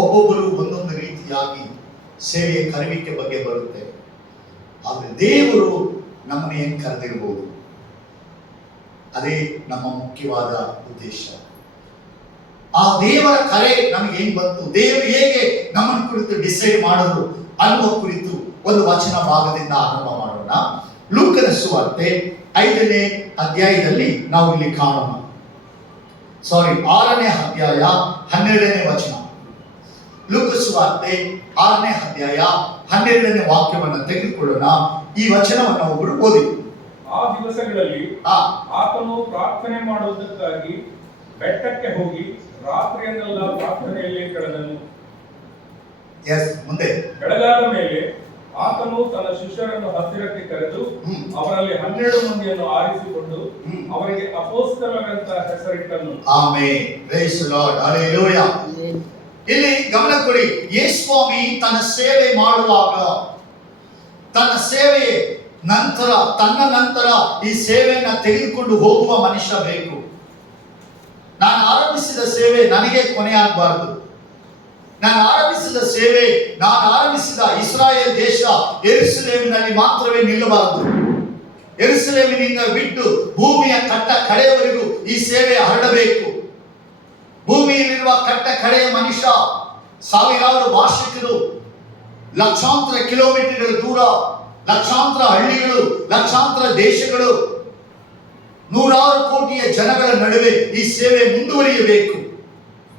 ಒಬ್ಬೊಬ್ಬರು ಒಂದೊಂದು ರೀತಿಯಾಗಿ ಸೇವೆಯ ಕರೆಯುವಿಕೆ ಬಗ್ಗೆ ಬರುತ್ತೆ. ಆದರೆ ದೇವರು ನಮ್ಮನ್ನು ಏನು ಕರೆದಿರ್ಬೋದು, ಅದೇ ನಮ್ಮ ಮುಖ್ಯವಾದ ಉದ್ದೇಶ. ಆ ದೇವರ ಕರೆ ನಮಗೆ ಏನ್ ಬಂತು, ದೇವರು ಹೇಗೆ ನಮ್ಮನ್ನು ಕುರಿತು ಡಿಸೈಡ್ ಮಾಡಿದ್ರು ಅನ್ನುವ ಕುರಿತು ಒಂದು ವಚನ ಭಾಗದಿಂದ ಆರಂಭ ಮಾಡೋಣ. ಲೂಕನ ಸುವಾರ್ತೆ 5ನೇ ಅಧ್ಯಾಯದಲ್ಲಿ ನಾವು ಇಲ್ಲಿ ಕಾಣೋಣ. 6ನೇ ಅಧ್ಯಾಯ 12ನೇ ವಚನ. ಲೂಕ ಸುವಾರ್ತೆ 6ನೇ ಅಧ್ಯಾಯ 12ನೇ ವಾಕ್ಯವನ್ನು ತೆಗೆದುಕೊಳ್ಳೋಣ. ಈ ವಚನವನ್ನು ಒಬ್ಬರು ಓದಿ. ಆ ದಿವಸಗಳಲ್ಲಿ ಆತನು ಪ್ರಾರ್ಥನೆ ಮಾಡುವುದಕ್ಕಾಗಿ ಬೆಟ್ಟಕ್ಕೆ ಹೋಗಿ ರಾತ್ರಿಯನ್ನೆಲ್ಲ ಪ್ರಾರ್ಥನೆಯಲ್ಲಿ ಕಳೆದನು. ಮುಂದೆ ಬೆಳಗಾದ ಮೇಲೆ ಆತನು ತನ್ನ ಶಿಷ್ಯರನ್ನು ಹತ್ತಿರಕ್ಕೆ ಕರೆದು ಅವರಲ್ಲಿ 12 ಮಂದಿಯನ್ನು ಆರಿಸಿಕೊಂಡು ಅವರಿಗೆ ಅಪೊಸ್ತಲರಂತ ಹೆಸರಿಟ್ಟನು. Amen. Praise the Lord. Hallelujah. ಇಲ್ಲಿ ಗಮನ ಕೊಡಿ. ಯೇಸುಸ್ವಾಮಿ ತನ್ನ ಸೇವೆ ಮಾಡುವಾಗ, ತನ್ನ ಸೇವೆ ನಂತರ, ತನ್ನ ನಂತರ ಈ ಸೇವೆಯನ್ನು ತೆಗೆದುಕೊಂಡು ಹೋಗುವ ಮನುಷ್ಯ ಬೇಕು. ನಾನು ಆರಂಭಿಸಿದ ಸೇವೆ ನನಗೆ ಕೊನೆಯಾಗಬಾರದು. ನಾನು ಆರಂಭಿಸಿದ ಸೇವೆ, ನಾನು ಆರಂಭಿಸಿದ ಇಸ್ರಾಯೇಲ್ ದೇಶ ಯೆರೂಸಲೇಮಿನಲ್ಲಿ ಮಾತ್ರವೇ ನಿಲ್ಲಬಾರದು. ಯೆರೂಸಲೇಮಿನಿಂದ ಬಿಟ್ಟು ಭೂಮಿಯ ಕಟ್ಟ ಕಡೆಯವರೆಗೂ ಈ ಸೇವೆ ಹರಡಬೇಕು. ಭೂಮಿಯಲ್ಲಿರುವ ಕಟ್ಟ ಕಡೆಯ ಮನುಷ್ಯ, ಸಾವಿರಾರು ಭಾಷಿಕರು, ಲಕ್ಷಾಂತರ ಕಿಲೋಮೀಟರ್ಗಳ ದೂರ, ಲಕ್ಷಾಂತರ ಹಳ್ಳಿಗಳು, ಲಕ್ಷಾಂತರ ದೇಶಗಳು, 100 ಕೋಟಿಯ ಜನಗಳ ನಡುವೆ ಈ ಸೇವೆ ಮುಂದುವರಿಯಬೇಕು.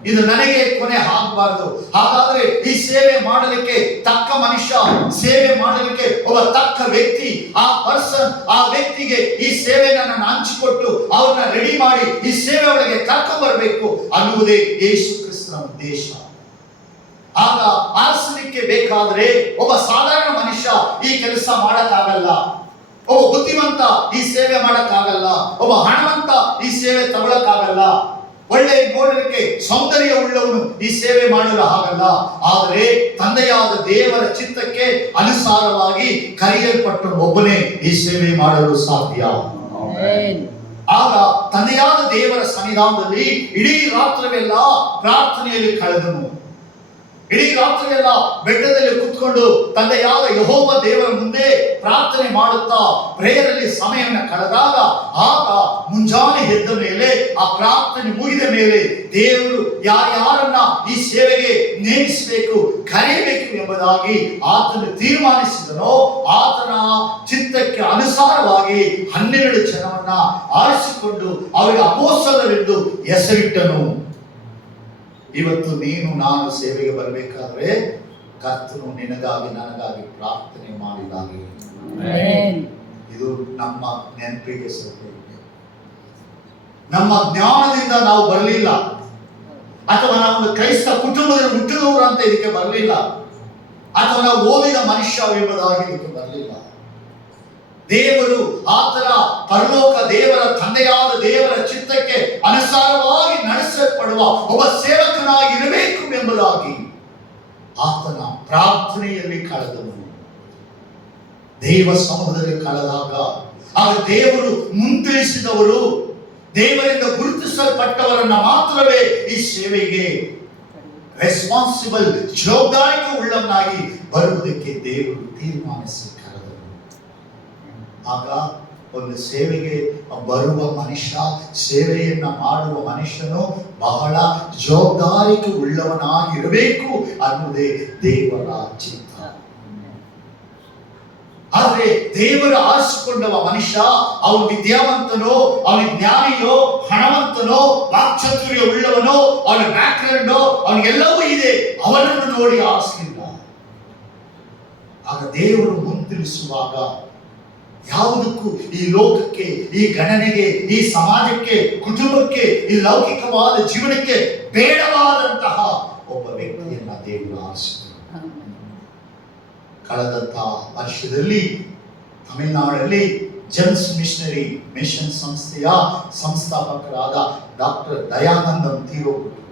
ಇದು ನನಗೆ ಕೊನೆ ಆಗಬಾರದು. ಹಾಗಾದ್ರೆ ಈ ಸೇವೆ ಮಾಡಲಿಕ್ಕೆ ತಕ್ಕ ಮನುಷ್ಯ, ಸೇವೆ ಮಾಡಲಿಕ್ಕೆ ಒಬ್ಬ ತಕ್ಕ ವ್ಯಕ್ತಿ, ಆ ಪರ್ಸನ್, ಆ ವ್ಯಕ್ತಿಗೆ ಈ ಸೇವೆನ ನಾನು ಹಂಚಿಕೊಟ್ಟು ಅವ್ರನ್ನ ರೆಡಿ ಮಾಡಿ ಈ ಸೇವೆ ಒಳಗೆ ಕರ್ಕೊಂಡು ಬರಬೇಕು ಅನ್ನುವುದೇ ಯೇಸು ಕ್ರಿಸ್ತನ ಉದ್ದೇಶ. ಆಗ ಆರಿಸಲಿಕ್ಕೆ ಬೇಕಾದ್ರೆ ಒಬ್ಬ ಸಾಧಾರಣ ಮನುಷ್ಯ ಈ ಕೆಲಸ ಮಾಡಕ್ಕಾಗಲ್ಲ. ಒಬ್ಬ ಬುದ್ಧಿವಂತ ಈ ಸೇವೆ ಮಾಡಕ್ಕಾಗಲ್ಲ. ಒಬ್ಬ ಹಣವಂತ ಈ ಸೇವೆ ತಗೊಳಕ್ಕಾಗಲ್ಲ. ಒಳ್ಳೆ ನೋಡಲಿಕ್ಕೆ ಸೌಂದರ್ಯ ಉಳ್ಳವನು ಈ ಸೇವೆ ಮಾಡಲು ಆಗಲ್ಲ. ಆದರೆ ತಂದೆಯಾದ ದೇವರ ಚಿತ್ತಕ್ಕೆ ಅನುಸಾರವಾಗಿ ಕರೆಯಲ್ಪಟ್ಟ ಒಬ್ಬನೇ ಈ ಸೇವೆ ಮಾಡಲು ಸಾಧ್ಯ. ಆಗ ತಂದೆಯಾದ ದೇವರ ಸನ್ನಿಧಾನದಲ್ಲಿ ಇಡೀ ರಾತ್ರಿವೆಲ್ಲ ಪ್ರಾರ್ಥನೆಯಲ್ಲಿ ಕಳೆದನು. ಇಡೀ ರಾತ್ರಿಯೆಲ್ಲ ಬೆಟ್ಟದಲ್ಲಿ ಕುತ್ಕೊಂಡು ತಂದೆಯಾದ ಯೆಹೋವ ದೇವರ ಮುಂದೆ ಪ್ರಾರ್ಥನೆ ಮಾಡುತ್ತಾ ಪ್ರೇಯರಲ್ಲಿ ಸಮಯವನ್ನು ಕಳೆದಾಗ, ಆಗ ಮುಂಜಾನೆ ಎದ್ದ ಮೇಲೆ, ಆ ಪ್ರಾರ್ಥನೆ ಮುಗಿದ ಮೇಲೆ ದೇವರು ಯಾರ್ಯಾರನ್ನ ಈ ಸೇವೆಗೆ ನೇಮಿಸಬೇಕು, ಕರೆಯಬೇಕು ಎಂಬುದಾಗಿ ಆತನು ತೀರ್ಮಾನಿಸಿದನೋ, ಆತನ ಚಿತ್ತಕ್ಕೆ ಅನುಸಾರವಾಗಿ 12 ಜನವನ್ನ ಆರಿಸಿಕೊಂಡು ಅವರಿಗೆ ಅಪೊಸ್ತಲರೆಂದು ಹೆಸರಿಟ್ಟನು. ಇವತ್ತು ನೀನು ನಾನು ಸೇವೆಗೆ ಬರಬೇಕಾದ್ರೆ ಕರ್ತನು ನಿನಗಾಗಿ ನನಗಾಗಿ ಪ್ರಾರ್ಥನೆ ಮಾಡಿದಾಗೆ. ಇದು ನಮ್ಮ ನೆನಪಿಗೆ ಸ್ವಲ್ಪ ನಮ್ಮ ಜ್ಞಾನದಿಂದ ನಾವು ಬರಲಿಲ್ಲ, ಅಥವಾ ನಾವು ಕ್ರೈಸ್ತ ಕುಟುಂಬದಲ್ಲಿ ಹುಟ್ಟಿದವರು ಅಂತ ಇದಕ್ಕೆ ಬರಲಿಲ್ಲ, ಅಥವಾ ನಾವು ಓದಿದ ಮನುಷ್ಯ ಎಂಬುದಾಗಿ ಇದಕ್ಕೆ ಬರಲಿಲ್ಲ. ದೇವರು ಆತನ ಪರಲೋಕ ದೇವರ ತಂದೆಯಾದ ದೇವರ ಚಿತ್ತಕ್ಕೆ ಅನುಸಾರವಾಗಿ ನಡೆಸಲ್ಪಡುವ ಒಬ್ಬ ಸೇವಕನಾಗಿರಬೇಕು ಎಂಬುದಾಗಿ ಆತನ ಪ್ರಾರ್ಥನೆಯಲ್ಲಿ ಕಳೆದನು. ದೇವ ಸಮೂಹದಲ್ಲಿ ಕಳೆದಾಗ ಆಗ ದೇವರು ಮುಂತಿಳಿಸಿದವರು, ದೇವರಿಂದ ಗುರುತಿಸಲ್ಪಟ್ಟವರನ್ನ ಮಾತ್ರವೇ ಈ ಸೇವೆಗೆ ರೆಸ್ಪಾನ್ಸಿಬಲ್, ಜವಾಬ್ದಾರಿ ಉಳ್ಳವನಾಗಿ ಬರುವುದಕ್ಕೆ ದೇವರು ತೀರ್ಮಾನಿಸಿ ಕರೆದನು. ಆಗ ಒಂದು ಸೇವೆಗೆ ಬರುವ ಮನುಷ್ಯ, ಸೇವೆಯನ್ನ ಮಾಡುವ ಮನುಷ್ಯನು ಬಹಳ ಜವಾಬ್ದಾರಿಕೆ ಉಳ್ಳವನಾಗಿರಬೇಕು ಅನ್ನುವುದೇ ದೇವರ ಚಿತ್ತ. ಆದ್ರೆ ದೇವರು ಆರಿಸಿಕೊಂಡವ ಮನುಷ್ಯ, ಅವನು ವಿದ್ಯಾವಂತನೋ, ಅವನ ಜ್ಞಾನಿಯೋ, ಹಣವಂತನೋ, ವಾಕ್ಚಾತುರ್ಯ ಉಳ್ಳವನೋ, ಅವನ ಬ್ಯಾಕ್ಗ್ರೌಂಡೋ, ಅವನಿಗೆಲ್ಲವೂ ಇದೆ, ಅವನನ್ನು ನೋಡಿ ಆರಿಸಲಿಲ್ಲ. ಆಗ ದೇವರು ಮುಂತಿಳಿಸುವಾಗ ಯಾವುದಕ್ಕೂ ಈ ಲೋಕಕ್ಕೆ, ಈ ಗಣನೆಗೆ, ಈ ಸಮಾಜಕ್ಕೆ, ಕುಟುಂಬಕ್ಕೆ, ಈ ಲೌಕಿಕವಾದ ಜೀವನಕ್ಕೆ ಬೇಡವಾದಂತಹ ಒಬ್ಬ ವ್ಯಕ್ತಿಯನ್ನ ದೇವರು ಆರಿಸಿದರು. ಕಳೆದಂತ ವರ್ಷದಲ್ಲಿ ತಮಿಳುನಾಡಲ್ಲಿ ಜೆಮ್ಸ್ ಮಿಷನರಿ ಮಿಷನ್ ಸಂಸ್ಥೆಯ ಸಂಸ್ಥಾಪಕರಾದ ಡಾಕ್ಟರ್ ದಯಾನಂದಂ ತೀರೋಗ್ಬಿಟ್ರು.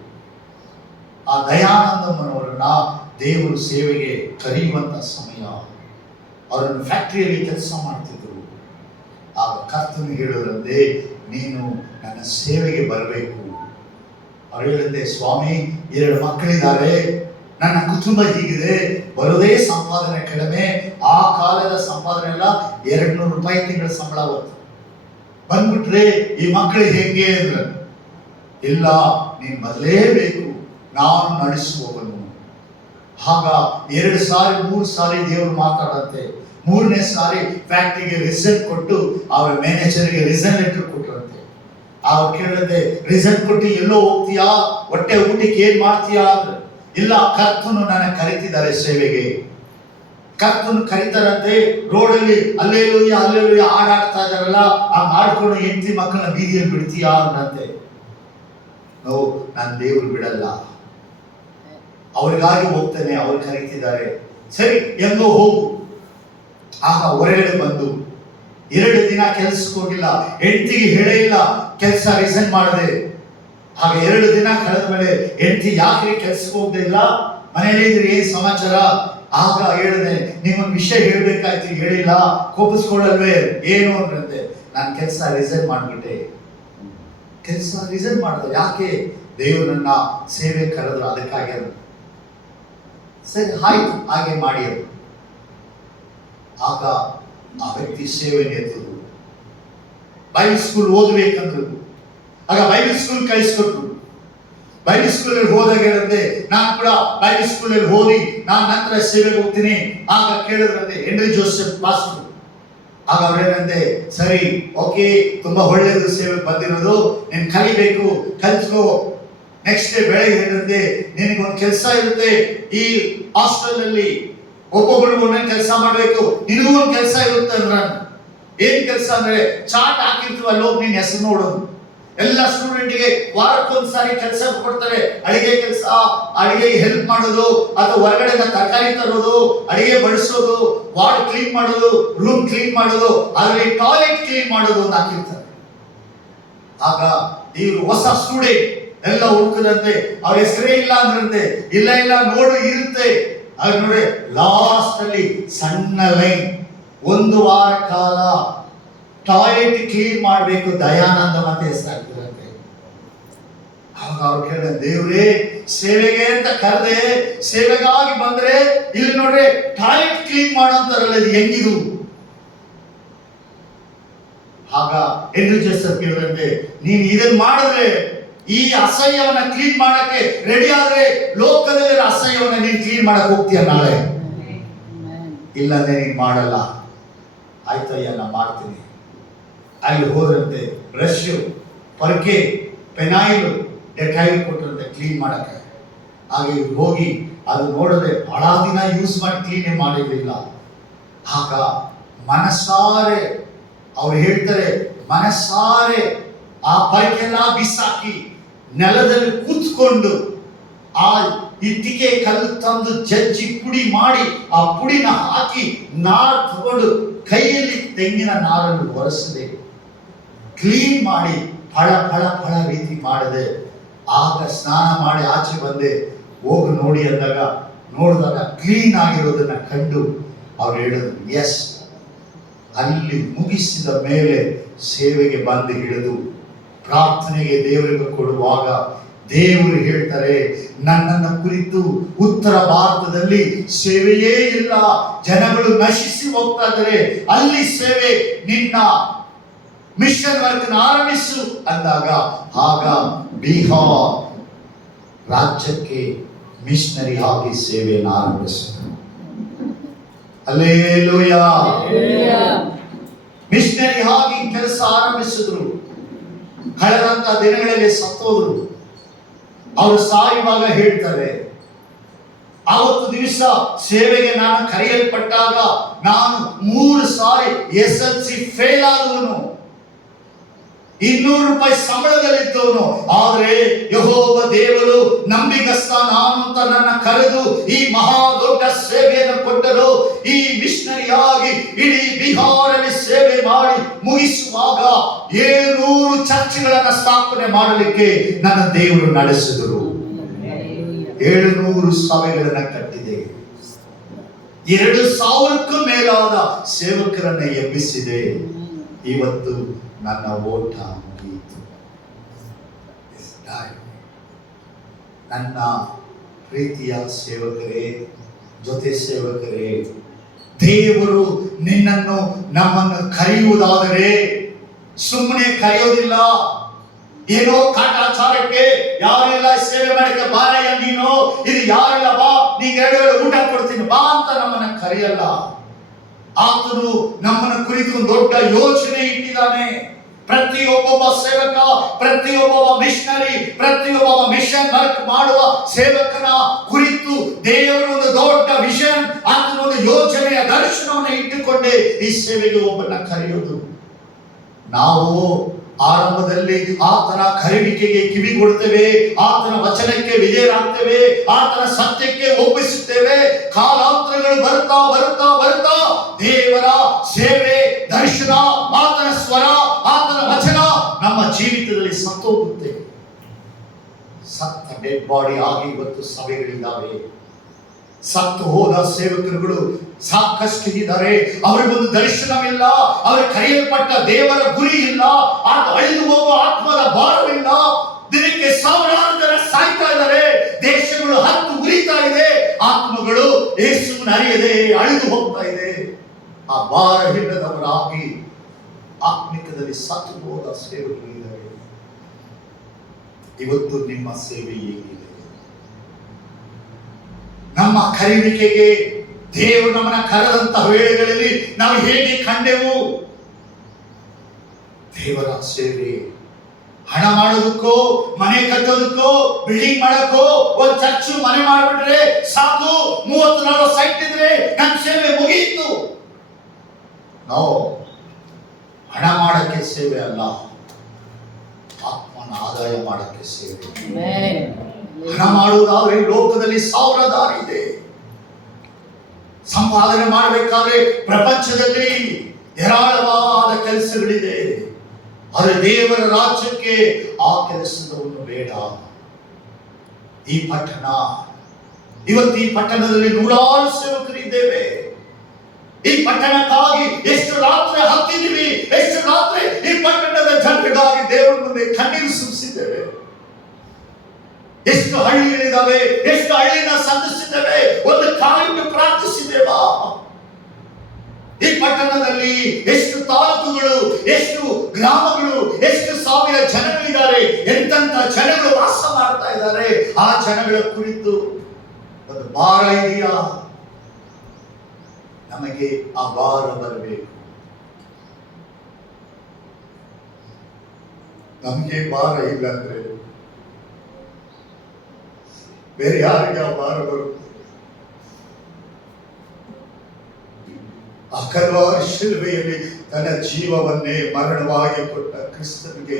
ಆ ದಯಾನಂದಂ ಅವರನ್ನ ದೇವರು ಸೇವೆಗೆ ಕರೆಯುವಂತ ಸಮಯ, ಅವರನ್ನು ಫ್ಯಾಕ್ಟರಿಯಲ್ಲಿ ಕೆಲಸ ಮಾಡ್ತಿದ್ರು. ಆಗ ಕರ್ತನು ಹೇಳೋರಂತೆ, ನೀನು ನನ್ನ ಸೇವೆಗೆ ಬರಬೇಕು. ಅವ್ರು ಹೇಳಿದ್ದೆ, ಸ್ವಾಮಿ 2 ಮಕ್ಕಳಿದ್ದಾರೆ, ನನ್ನ ಕುಟುಂಬ ಹೀಗಿದೆ, ಬರೋದೇ ಸಂಪಾದನೆ ಕಡಿಮೆ. ಆ ಕಾಲದ ಸಂಪಾದನೆ ಎಲ್ಲ 200 ರೂಪಾಯಿ ತಿಂಗಳ ಸಂಬಳ ಬಂದ್ಬಿಟ್ರೆ ಈ ಮಕ್ಕಳು ಹೆಂಗೆ ಅಂದ್ರೆ, ಇಲ್ಲ ನೀನ್ ಬರಲೇಬೇಕು, ನಾನು ನಡೆಸುವವನು. ಆಗ 2 ಸಾರಿ 3 ಸಾರಿ ದೇವರು ಮಾತಾಡಂತೆ. 3ನೇ ಸಾರಿ ಫ್ಯಾಕ್ಟ್ರಿಗೆ ರಿಸಲ್ಟ್ ಕೊಟ್ಟು ಅವರ ಮ್ಯಾನೇಜರ್ಗೆ ರಿಸಲ್ಟ್ ಲೆಟರ್ ಕೊಟ್ಟರಂತೆ. ಅವ್ರು ಕೇಳದೆ, ರಿಸಲ್ಟ್ ಕೊಟ್ಟು ಎಲ್ಲೋ ಹೋಗ್ತೀಯಾ, ಹೊಟ್ಟೆ ಊಟಕ್ಕೆ ಏನ್ ಮಾಡ್ತೀಯಾ ಅಂದ್ರೆ, ಇಲ್ಲ ಕರ್ತನು ನನ್ನ ಕರೀತಿದ್ದಾರೆ ಸೇವೆಗೆ. ಕರ್ತನು ಕರೀತಾರಂತೆ. ರೋಡಲ್ಲಿ ಅಲ್ಲೇಲೂಯ್ಯ ಅಲ್ಲೇಲೂಯ್ಯ ಹಾಡಾಡ್ತಾ ಇದಾರಲ್ಲ, ಆ ಮಾಡ್ಕೊಂಡು ಹೆಂಡತಿ ಮಕ್ಕಳನ್ನ ಬೀದಿಯಲ್ಲಿ ಬಿಡ್ತೀಯಾ ಅನ್ನಂತೆ. ನೋ, ನಾನು ದೇವ್ರು ಬಿಡಲ್ಲ, ಅವ್ರಿಗಾಗಿ ಹೋಗ್ತೇನೆ, ಅವ್ರು ಕರೀತಿದ್ದಾರೆ. ಸರಿ ಹೆಂಗೋ ಹೋಗು. ಆಗ ಹೊರಗಡೆ ಬಂದು 2 ದಿನ ಕೆಲ್ಸಕ್ಕೆ ಹೋಗಿಲ್ಲ, ಹೆಂಡತಿಗೆ ಹೇಳೇ ಇಲ್ಲ ಕೆಲಸ ರಿಸೈನ್ ಮಾಡದೆ. ಆಗ 2 ದಿನ ಕಳೆದ ಮೇಲೆ ಹೆಂಡತಿ ಯಾಕೆ ಕೆಲ್ಸಕ್ಕೆ ಹೋಗದೆ ಇಲ್ಲ, ಮನೇಲಿ ಇದ್ರಿ, ಏನ್ ಸಮಾಚಾರ? ಆಗ ಹೇಳಿದೆ, ನಿಮ್ಮೊಂದು ವಿಷಯ ಹೇಳ್ಬೇಕಾಯ್ತು, ಹೇಳಿಲ್ಲ, ಕೋಪಿಸ್ಕೊಳ್ಳಲ್ವೇ? ಏನು ಅಂದ್ರಂತೆ, ನಾನು ಕೆಲಸ ರಿಸೈನ್ ಮಾಡ್ಬಿಟ್ಟೆ. ಕೆಲಸ ರಿಸೈನ್ ಮಾಡಿದೆ. ಯಾಕೆ? ದೇವರನ್ನ ಸೇವೆ ಕರೆದ್ರು, ಅದಕ್ಕಾಗಿ. ಸರಿ ಆಯ್ತು, ಹಾಗೆ ಮಾಡಿ. ಆಗ ಆ ವ್ಯಕ್ತಿ ಸೇವೆ ಎತ್ತಿದ್ರು. Bible school ಓದ್ಬೇಕಂದ್ರು. ಆಗ ಬೈಬಲ್ ಸ್ಕೂಲ್ ಕಳಿಸ್ಕೊಟ್ರು. ಬೈಬಲ್ ಸ್ಕೂಲಲ್ಲಿ ಹೋದಾಗ ಹೇಳಂತೆ, ನಾನು ಕೂಡ ಬೈಬಲ್ ಸ್ಕೂಲಲ್ಲಿ ಓದಿ ನಾನು ನಂತರ ಸೇವೆಗೆ ಹೋಗ್ತೀನಿ. ಆಗ ಕೇಳಿದ್ರಂತೆ ಹೆನ್ರಿ ಜೋಸೆಫ್ ಪಾಸ್ಟರ್. ಆಗ ಅವ್ರೇನಂತೆ, ಸರಿ ಓಕೆ, ತುಂಬಾ ಒಳ್ಳೇದು ಸೇವೆಗೆ ಬಂದಿರೋದು, ನೀನು ಕಲಿಬೇಕು, ಕಲ್ತ್ಕೋ. ನೆಕ್ಸ್ಟ್ ಡೇ ಬೆಳಗ್ಗೆ ಹೇಳಿದಂತೆ, ನಿನಗೊಂದು ಕೆಲಸ ಇರುತ್ತೆ ಈ ಹಾಸ್ಟೆಲ್ ಅಲ್ಲಿ, ಒಬ್ಬೊಬ್ಬರು ಒಂದೊಂದು ಕೆಲಸ ಮಾಡಬೇಕು, ನಿನಗೂ ಒಂದು ಕೆಲಸ ಇರುತ್ತೆ ಅಂದ್ರ. ಏನ್ ಕೆಲಸ ಅಂದ್ರೆ, ಚಾಟ್ ಹಾಕಿರ್ತೀವಲ್ಲ, ಹೋಗಿ ನೀನ್ ಹೆಸರು ನೋಡೋದು. ಎಲ್ಲ ಸ್ಟೂಡೆಂಟ್ಗೆ ವಾರಕ್ಕೊಂದ್ಸಾರಿ ಕೆಲಸ ಕೊಡ್ತಾರೆ. ಅಡಿಗೆ ಕೆಲಸ, ಅಡಿಗೆ ಹೆಲ್ಪ್ ಮಾಡೋದು, ಅಥವಾ ಹೊರಗಡೆಯಿಂದ ತರಕಾರಿ ತರೋದು, ಅಡಿಗೆ ಬಡಿಸೋದು, ವಾರ್ಡ್ ಕ್ಲೀನ್ ಮಾಡೋದು, ರೂಮ್ ಕ್ಲೀನ್ ಮಾಡೋದು, ಅಲ್ಲಿ ಟಾಯ್ಲೆಟ್ ಕ್ಲೀನ್ ಮಾಡೋದು ಅಂತ ಹಾಕಿರ್ತಾರೆ. ಆಗ ಇವರು ಹೊಸ ಸ್ಟೂಡೆಂಟ್ ಎಲ್ಲ ಹುಡುಕದಂತೆ, ಅವ್ರ ಹೆಸರೇ ಇಲ್ಲ ಅಂದ್ರಂತೆ. ಇಲ್ಲ ಇಲ್ಲ ನೋಡು ಇರುತ್ತೆ. ಆಗ ನೋಡಿ, ಲಾಸ್ಟ್ ಅಲ್ಲಿ ಸಣ್ಣ ಲೈನ್, 1 ವಾರ ಕಾಲ ಟಾಯ್ಲೆಟ್ ಕ್ಲೀನ್ ಮಾಡಬೇಕು, ದಯಾನಂದ ಮತ್ತೆ ಹೆಸರಾಗ್ತಿರಂತೆ. ಆಗ ಅವ್ರು ಕೇಳಿದ, ದೇವ್ರೇ ಸೇವೆಗೆ ಅಂತ ಕರೆದೆ, ಸೇವೆಗಾಗಿ ಬಂದ್ರೆ ಇಲ್ಲಿ ನೋಡ್ರಿ ಟಾಯ್ಲೆಟ್ ಕ್ಲೀನ್ ಮಾಡೋಂತಾರಲ್ಲ, ಇದು ಹೆಂಗಿದು? ಆಗ ಹೆನ್ರಿ ಜೋಸೆಫ್ ಕೇಳಿದಂತೆ, ನೀನು ಇದನ್ನ ಮಾಡಿದ್ರೆ, ಈ ಅಸಹ್ಯವನ್ನ ಕ್ಲೀನ್ ಮಾಡಕ್ಕೆ ರೆಡಿ ಆದ್ರೆ, ಲೋಕದಲ್ಲಿ ಅಸಹ್ಯವನ್ನ ನೀನ್ ಕ್ಲೀನ್ ಮಾಡಕ್ ಹೋಗ್ತೀಯ ನಾಳೆ? ಇಲ್ಲಂದ್ರೆ ನೀನ್ ಮಾಡಲ್ಲ. ಆಯ್ತಯ್ಯ, ನಾ ಮಾಡ್ತೀನಿ. ಅಲ್ಲಿ ಹೋದ್ರಂತೆ, ಬ್ರಷ್, ಪರ್ಕೆ, ಪೆನಾಯಿಲ್, ಡೆಟಾಯಿಲ್ ಕೊಟ್ಟರಂತೆ ಕ್ಲೀನ್ ಮಾಡಕ್ಕೆ. ಹಾಗೆ ಹೋಗಿ ಅದು ನೋಡಿದ್ರೆ ಬಹಳ ದಿನ ಯೂಸ್ ಮಾಡಿ ಕ್ಲೀನ್ ಮಾಡಿರಲಿಲ್ಲ. ಆಗ ಮನಸಾರೆ ಅವ್ರು ಹೇಳ್ತಾರೆ, ಮನಸಾರೆ ಆ ಪರ್ಕೆಲ್ಲ ಬಿಸಾಕಿ ನೆಲದಲ್ಲಿ ಕೂತ್ಕೊಂಡು ಆ ಇಟ್ಟಿಗೆ ಕಲ್ಲು ತಂದು ಜಜ್ಜಿ ಪುಡಿ ಮಾಡಿ, ಆ ಪುಡಿನ ಹಾಕಿ ನಾರು ತಗೊಂಡು ಕೈಯಲ್ಲಿ ತೆಂಗಿನ ನಾರನ್ನು ಒರೆಸದೆ ಕ್ಲೀನ್ ಮಾಡಿ ಫಳ ಫಳ ಫಳ ರೀತಿ ಮಾಡದೆ. ಆಗ ಸ್ನಾನ ಮಾಡಿ ಆಚೆ ಬಂದೆ. ಹೋಗಿ ನೋಡಿ ಅಂದಾಗ, ನೋಡಿದಾಗ ಕ್ಲೀನ್ ಆಗಿರೋದನ್ನ ಕಂಡು ಅವ್ರು ಹೇಳಿದ್ರು, ಎಸ್. ಅಲ್ಲಿ ಮುಗಿಸಿದ ಮೇಲೆ ಸೇವೆಗೆ ಬಂದು ಹಿಡಿದು ಪ್ರಾರ್ಥನೆಗೆ ದೇವರಿಗೆ ಕೊಡುವಾಗ ದೇವರು ಹೇಳ್ತಾರೆ, ನನ್ನನ್ನು ಕುರಿತು ಉತ್ತರ ಭಾರತದಲ್ಲಿ ಸೇವೆಯೇ ಇಲ್ಲ, ಜನಗಳು ನಶಿಸಿ ಹೋಗ್ತಾ ಇದ್ದಾರೆ, ಅಲ್ಲಿ ಸೇವೆ, ನಿನ್ನ ಮಿಷನ್ ವರ್ಕ್ ಆರಂಭಿಸು ಅಂದಾಗ, ಆಗ ಬಿಹಾರ್ ರಾಜ್ಯಕ್ಕೆ ಮಿಷನರಿ ಆಗಿ ಸೇವೆಯನ್ನು ಆರಂಭಿಸಿದರು. ಹಲ್ಲೆಲೂಯಾ. ಮಿಷನರಿ ಆಗಿ ಕೆಲಸ ಆರಂಭಿಸಿದ್ರು. ಕಳೆದಂತ ದಿನಗಳಲ್ಲಿ ಸತ್ತೋದ್ರು. ಅವರು ಸಾಯುವಾಗ ಹೇಳ್ತಾರೆ, ಆವತ್ತು ದಿವಸ ಸೇವೆಗೆ ನಾನು ಕರೆಯಲ್ಪಟ್ಟಾಗ ನಾನು 3 ಸಾರಿ SLC ಫೇಲ್ ಆದವನು, 200 ರೂಪಾಯಿ ಸಂಬಳದಲ್ಲಿದ್ದವನು. ಆದರೆ ಯೆಹೋವ ದೇವರು ನಂಬಿಗಸ್ತ ನಾನು ಅಂತ ನನ್ನ ಕರೆದು ಈ ಮಹಾ ದೊಡ್ಡ ಸೇವೆಯನ್ನು ಕೊಟ್ಟರು. ಈ ಮಿಷನರಿಯಾಗಿ ಇಡೀ ಬಿಹಾರಲ್ಲಿ ಸೇವೆ ಮಾಡಿ ಮುಗಿಸುವಾಗ 700 ಚರ್ಚ್ಗಳನ್ನು ಸ್ಥಾಪನೆ ಮಾಡಲಿಕ್ಕೆ ನನ್ನ ದೇವರು ನಡೆಸಿದರು. 700 ಸಭೆಗಳನ್ನು ಕಟ್ಟಿದೆ. 2000ಕ್ಕೂ ಮೇಲಾದ ಸೇವಕರನ್ನು ಎಬ್ಬಿಸಿದೆ. ಇವತ್ತು ನನ್ನ ಓಟ ಮುಗಿಯಿತು. ನನ್ನ ಪ್ರೀತಿಯ ಸೇವಕರೇ, ಜೊತೆ ಸೇವಕರೇ, ದೇವರು ನಿನ್ನನ್ನು ನಮ್ಮನ್ನು ಕರೆಯುವುದಾದರೆ ಸುಮ್ಮನೆ ಕರೆಯೋದಿಲ್ಲ. ಏನೋ ಕಾಟಾಚಾರಕ್ಕೆ ಯಾರಿಲ್ಲ ಸೇವೆ ಮಾಡಕ್ಕೆ ಬಾರಯ್ಯ ನೀನು, ಇದು ಯಾರಿಲ್ಲ ಬಾ ನೀಗ 2 ವೇಳೆ ಊಟ ಕೊಡ್ತೀನಿ ಬಾ ಅಂತ ನಮ್ಮನ್ನ ಕರೆಯಲ್ಲ. ಆತನು ನಮ್ಮನ್ನ ಕುರಿತು ಒಂದು ದೊಡ್ಡ ಯೋಚನೆ ಇಟ್ಟಿದ್ದಾನೆ. ಪ್ರತಿಯೊಬ್ಬ ಸೇವಕ, ಪ್ರತಿಯೊಬ್ಬ ಮಿಷನರಿ, ಪ್ರತಿಯೊಬ್ಬ ಮಿಷನ್ ವರ್ಕ್ ಮಾಡುವ ಸೇವಕನ ಕುರಿತು ದೇವರು ಒಂದು ದೊಡ್ಡ ವಿಷನ್, ಆತನ ಒಂದು ಯೋಚನೆಯ ದರ್ಶನವನ್ನು ಇಟ್ಟುಕೊಂಡೇ ಈ ಸೇವೆಗೆ ಒಬ್ಬನ ಕರೆಯೋದು. ನಾವು ಆರಂಭದಲ್ಲಿ ಆತನ ಕರೆಯುವಿಕೆಗೆ ಕಿವಿ ಕೊಡ್ತೇವೆ, ಆತನ ವಚನಕ್ಕೆ ವಿಧೇಯರಾಗ್ತೇವೆ, ಆತನ ಸತ್ಯಕ್ಕೆ ಒಪ್ಪಿಸುತ್ತೇವೆ. ಕಾಲಾಂತರಗಳು ಬರ್ತಾ ಬರ್ತಾ ಬರ್ತಾ ದೇವರ ಸೇವೆ, ದರ್ಶನ, ಆತನ ಸ್ವರ, ಆತನ ವಚನ ನಮ್ಮ ಜೀವಿತದಲ್ಲಿ ಸತ್ತೋಗುತ್ತೆ. ಸತ್ತ ಡೆಡ್ ಬಾಡಿ ಆಗಿ ಇವತ್ತು ಸಭೆಗಳಿದ್ದಾವೆ. ಸತ್ತು ಹೋದ ಸೇವಕರುಗಳು ಸಾಕಷ್ಟು ಇದ್ದಾರೆ. ಅವರಿಗೊಂದು ದರ್ಶನವಿಲ್ಲ, ಅವರ ಕರೆಯಲ್ಪಟ್ಟ ದೇವರ ಗುರಿ ಇಲ್ಲ, ಅಳಿದು ಹೋಗುವ ಆತ್ಮದ ಭಾರವಿಲ್ಲ. ದಿನಕ್ಕೆ 1000 ಜನ ಸಾಯ್ತಾ ಇದ್ದಾರೆ, ದೇಶಗಳು ಹತ್ತು ಉರಿತಾ ಇದೆ, ಆತ್ಮಗಳು ಯೇಸುವಿನ ಅರಿಯದೆ ಅಳಿದು ಹೋಗ್ತಾ ಇದೆ. ಆ ಭಾರವಿಲ್ಲದವರಾಗಿ ಆತ್ಮಿಕದಲ್ಲಿ ಸತ್ತು ಹೋದ ಸೇವಕರಿದ್ದಾರೆ. ಇವತ್ತು ನಿಮ್ಮ ಸೇವೆ ಹೇಗಿದೆ? ನಮ್ಮ ಕರೆಯುವಿಕೆಗೆ ದೇವರು ನಮ್ಮನ್ನ ಕರೆದಂತಹ ವೇಳೆಗಳಲ್ಲಿ ನಾವು ಹೇಗೆ ಕಂಡೆವು? ದೇವರ ಸೇವೆ ಹಣ ಮಾಡೋದಕ್ಕೋ, ಮನೆ ಕಟ್ಟೋದಕ್ಕೋ, ಬಿಲ್ಡಿಂಗ್ ಮಾಡಕ್ಕೋ, ಒಂದು ಚರ್ಚು ಮನೆ ಮಾಡಿಬಿಟ್ರೆ ಸಾಕು, 30-40 ಸೈಟ್ ಇದ್ರೆ ನನ್ನ ಸೇವೆ ಮುಗಿಯಿತು. ನಾವು ಹಣ ಮಾಡಕ್ಕೆ ಸೇವೆ ಅಲ್ಲ, ಆತ್ಮನ ಆದಾಯ ಮಾಡಕ್ಕೆ ಸೇವೆ. ಹಣ ಮಾಡುವುದಾದ್ರೆ ಲೋಕದಲ್ಲಿ 1000 ದಾರಿ ಇದೆ. ಸಂಪಾದನೆ ಮಾಡಬೇಕಾದ್ರೆ ಪ್ರಪಂಚದಲ್ಲಿ ಹೇರಾಳವಾದ ಕೆಲಸಗಳಿದೆ. ಆದರೆ ದೇವರ ರಾಜ್ಯಕ್ಕೆ ಆ ಕೆಲಸದವನು ಬೇಡ. ಈ ಪಟ್ಟಣ, ಇವತ್ತು ಈ ಪಟ್ಟಣದಲ್ಲಿ 100 ಸೇವಕರಿದ್ದೇವೆ. ಈ ಪಟ್ಟಣಕ್ಕಾಗಿ ಎಷ್ಟು ರಾತ್ರಿ ಹತ್ತಿದ್ದೀವಿ, ಎಷ್ಟು ರಾತ್ರಿ ಈ ಪಟ್ಟಣದ ಜನರಿಗಾಗಿ ದೇವರ ಮುಂದೆ ಕಣ್ಣೀರು ಸುರಿಸಿದ್ದೇವೆ. ಎಷ್ಟು ಹಳ್ಳಿಗಳಿದ್ದಾವೆ, ಎಷ್ಟು ಹಳ್ಳಿನ ಸಂಧಿಸಿದ್ದೇವೆ, ಒಂದು ಕಾಲಕ್ಕೆ ಪ್ರಾರ್ಥಿಸಿದ್ದೇವಾ? ಈ ಪಟ್ಟಣದಲ್ಲಿ ಎಷ್ಟು ತಾಲೂಕುಗಳು, ಎಷ್ಟು ಗ್ರಾಮಗಳು, ಎಷ್ಟು 1000 ಜನಗಳಿದ್ದಾರೆ, ಎಂತೆಂತ ಜನಗಳು ವಾಸ ಮಾಡ್ತಾ ಇದ್ದಾರೆ. ಆ ಜನಗಳ ಕುರಿತು ಒಂದು ಭಾರ ಇದೆಯಾ? ನಮಗೆ ಆ ಭಾರ ಬರಬೇಕು. ನಮಗೆ ಭಾರ ಇಲ್ಲ ಅಂದ್ರೆ ಬೇರೆ ಯಾರಿಗೆ ಆ ಭಾರ ಬರುತ್ತೆ? ಆ ಕಲ್ವಾರಿ ಶಿಲುಬೆಯಲ್ಲಿ ತನ್ನ ಜೀವವನ್ನೇ ಮರಣವಾಗಿ ಕೊಟ್ಟ ಕ್ರಿಸ್ತನಿಗೆ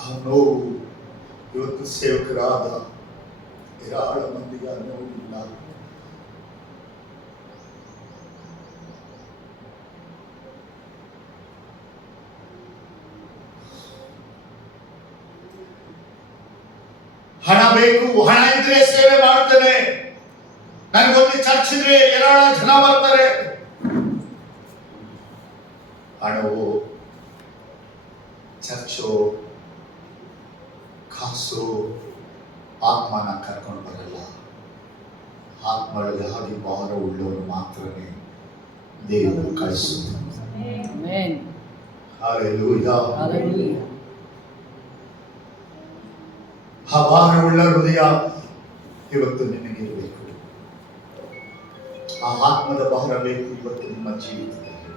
ಆ ನೋವು ಇವತ್ತು ಸೇವಕರಾದ ಹೇರಾಳ ಮಂದಿಗೆ ಆ ನೋವಿಲ್ಲ. ಹಣ ಬೇಕು, ಹಣ ಇದ್ರೆ ಸೇವೆ ಮಾಡ್ತೇನೆ, ನನಗೊಂದು ಚರ್ಚ್ ಇದ್ರೆ ಹೇರಾಳ ಜನ ಬರ್ತಾರೆ. ಹಣವು, ಚರ್ಚು, ಕಾಸು ಆತ್ಮನ ಕರ್ಕೊಂಡು ಬರಲ್ಲ. ಆತ್ಮಗಳಲ್ಲಿ ಹಾಗೆ ಭಾರ ಉಳ್ಳವರು ಮಾತ್ರನೇ ದೇವರು ಕಳಿಸುತ್ತಾರೆ. ಹಲ್ಲೆಲೂಯಾ. ಆ ಭಾರವುಳ್ಳ ಹೃದಯ ಇವತ್ತು ನಿನಗಿರಬೇಕು. ಆ ಆತ್ಮದ ಭಾರ ಬೇಕು ಇವತ್ತು ನಿಮ್ಮ ಜೀವಿತದಲ್ಲಿ.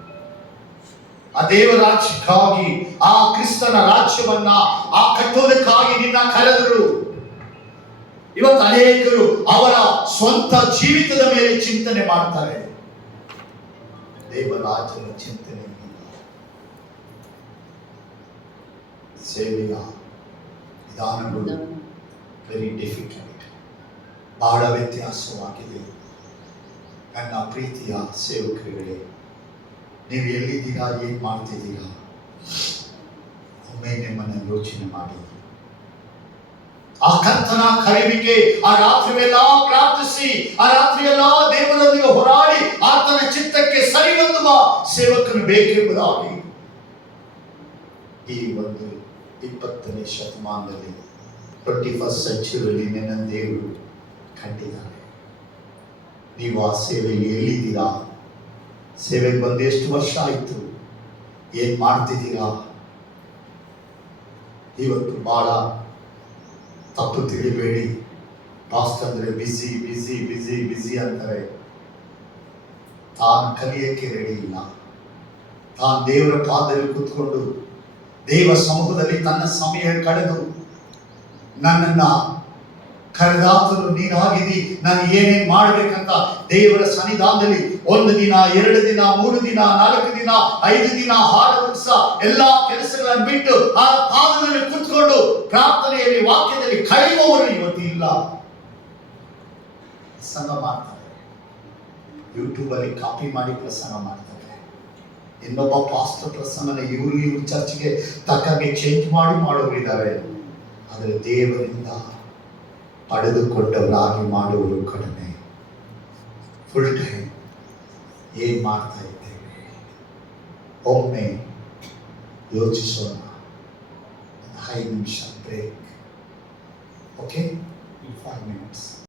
ಆ ದೇವರ ರಾಜ್ಯಕ್ಕಾಗಿ, ಆ ಕ್ರಿಸ್ತನ ರಾಜ್ಯವನ್ನ ಆ ಕಟ್ಟೋದಕ್ಕಾಗಿ ನಿನ್ನ ಕರೆದರು. ಇವತ್ತು ಅನೇಕರು ಅವರ ಸ್ವಂತ ಜೀವಿತದ ಮೇಲೆ ಚಿಂತನೆ ಮಾಡ್ತಾರೆ, ದೇವರ ರಾಜ್ಯದ ಚಿಂತನೆ ಇಲ್ಲ. ಸೇವೆಯ ವಿಧಾನಗಳು ವೆರಿ ಡಿಫಿಕಲ್ಟ್, ಬಹಳ ವ್ಯತ್ಯಾಸವಾಗಿದೆ. ನನ್ನ ಪ್ರೀತಿಯ ಸೇವಕರುಗಳೇ, ನೀವು ಎಲ್ಲಿದ್ದೀರಾ, ಏನು ಮಾಡ್ತಿದ್ದೀರಾ? ಒಮ್ಮೆ ನಿಮ್ಮನ್ನು ಯೋಚನೆ ಮಾಡಿ. ಆ ಕರ್ತನ ಕರೆಯುವಿಕೆ, ಆ ರಾತ್ರಿಯೆಲ್ಲ ಪ್ರಾರ್ಥಿಸಿ, ಆ ರಾತ್ರಿಯೆಲ್ಲ ದೇವರೊಂದಿಗೆ ಹೋರಾಡಿ ಆತನ ಚಿತ್ತಕ್ಕೆ ಸರಿ ಹೊಂದುವ ಸೇವಕನು ಬೇಕೆಂಬುದಾಗಿ ಈ ಒಂದು 20ನೇ ಶತಮಾನದಲ್ಲಿ 21st ಸೆಂಚುರಿಯಲ್ಲಿ ನಿನ್ನ ದೇವರು ಕಂಡಿದ್ದಾರೆ. ನೀವು ಆ ಸೇವೆಯಲ್ಲಿ ಎಲ್ಲಿದ್ದೀರಾ? ಸೇವೆಗೆ ಬಂದು ಎಷ್ಟು ವರ್ಷ ಆಯಿತು? ಏನು ಮಾಡ್ತಿದ್ದೀರಾ? ಇವತ್ತು ಭಾಳ ತಪ್ಪು ತಿಳಿಬೇಡಿ. ಪಾಸ್ಟ್ ಅಂದರೆ ಬಿಸಿ ಬಿಸಿ ಬಿಸಿ ಬಿಸಿ ಅಂತಾರೆ. ತಾನು ಕಲಿಯಕ್ಕೆ ರೆಡಿ ಇಲ್ಲ. ತಾನು ದೇವರ ಪಾದದಲ್ಲಿ ಕೂತ್ಕೊಂಡು ದೇವ ಸಮೂಹದಲ್ಲಿ ತನ್ನ ಸಮಯ ಕಳೆದು ನನ್ನನ್ನು ಕರೆದಾತನು ನೀನಾಗಿದ್ದಿ, ನಾನು ಏನೇನು ಮಾಡಬೇಕಂತ ದೇವರ ಸನ್ನಿಧಾನದಲ್ಲಿ 1 ದಿನ 2 ದಿನ 3 ದಿನ 4 ದಿನ 5 ದಿನ ಹಾಡುವುದು ಸಹ ಎಲ್ಲ ಕೆಲಸಗಳನ್ನು ಬಿಟ್ಟು ಆ ಪಾದದಲ್ಲಿ ಕೂತ್ಕೊಂಡು ಪ್ರಾರ್ಥನೆಯಲ್ಲಿ ವಾಕ್ಯದಲ್ಲಿ ಕಳೆಯುವವರು ಇವತ್ತು ಇಲ್ಲ. ಪ್ರಸಂಗ ಮಾಡ್ತಾರೆ, ಯೂಟ್ಯೂಬಲ್ಲಿ ಕಾಪಿ ಮಾಡಿ ಪ್ರಸಂಗ ಮಾಡ್ತಾರೆ. ಇನ್ನೊಬ್ಬ ಪಾಸ್ಟರ್ ಪ್ರಸಂಗನ ಇವ್ರು ಚರ್ಚ್ಗೆ ತಕ್ಕಾಗೆ ಚೇಂಜ್ ಮಾಡಿ ಮಾಡೋರಿದ್ದಾರೆ. ಆದರೆ ದೇವರಿಂದ ಪಡೆದುಕೊಂಡವರಾಗಿ ಮಾಡುವರು ಕಡಿಮೆ. ಫುಲ್ ಟೈಮ್ ಏನು ಮಾಡ್ತಾ ಇದ್ದೇವೆ? ಒಮ್ಮೆ ಯೋಚಿಸೋಣ. 5 ನಿಮಿಷ ಬ್ರೇಕ್. Okay, 5 minutes.